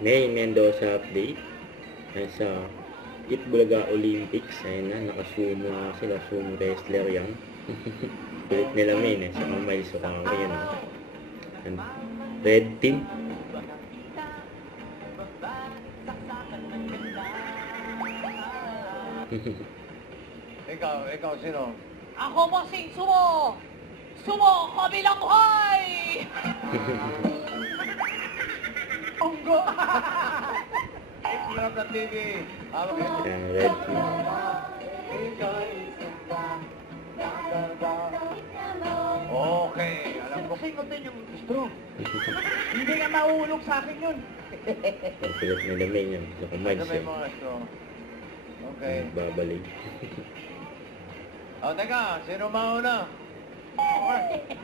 May Mendoza update. Nasa Itbulaga Olympics. Ayun na, nakasumo na sila. Sumo wrestler yan. Kulit nila main sa kamay. So kami yun. Red team. Ikaw, sino? Ako po si Sumo! Sumo kabilang buhay! Onggo! Hirap ng TV. Red team. Okay, alam ko. Kasi din yung gusto. Hindi nga mahulog sa akin yun. Ang kulit nila main yan. Sa kamay. Ano may mga straw? Okay. Babalik. Teka, sino mauna?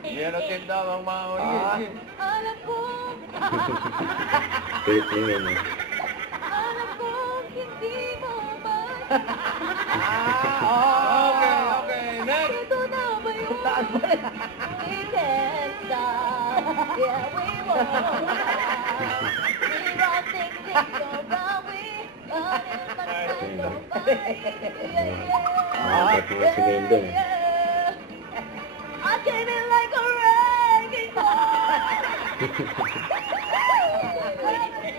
Yellow team daw ang mauna. Alam ko, Kulit nila main. alam ko, hindi mo ba? Okay, next. Ito na ba yun? We can't stop. Yeah, we won't. We run things around. We run it like nobody. Dapat mga si main doon. I came in like a wrecking ball.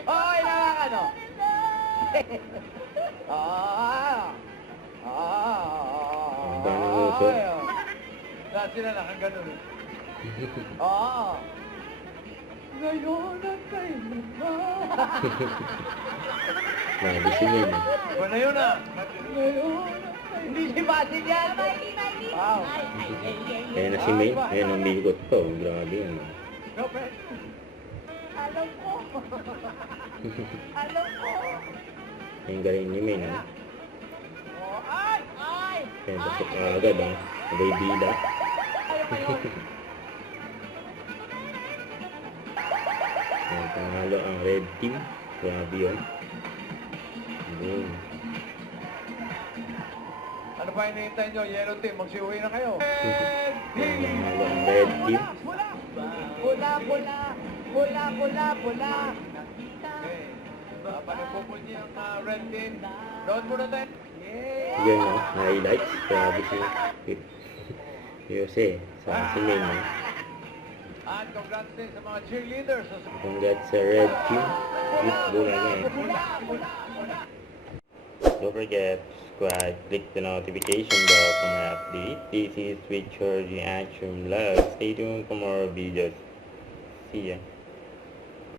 Okay, nawakan o. Ang daming uso. Lahat sila nakaganon. Ngayon ang kailan ba? Grabe si main. Wala yun ah. Hindi si Basil yan. Wow. Kaya na si main. Ayan ang bigot ko. Grabe yun. No, friend. Alam ko. Alam ko. Ang galing ni main. Ay! Ay! Kaya pasok agad ah. Abay bida. Ayan, panalo ang red team. Grabe yun. Boom. Ano pa hinihintay nyo? Yellow team, magsiuwi na kayo. Ayan, panalo ang red team. Pula. Okay. Panipupul niyo ang red team. Doon muna tayo. Yan o, highlights. Grabe si Jose. Sa si main eh. At congrats din sa mga cheerleaders. Congrats sa red team. Please bola niya eh. Don't forget to subscribe, click the notification bell for more update. This is Richard Reaction Vlog. Stay tuned for more videos. See ya.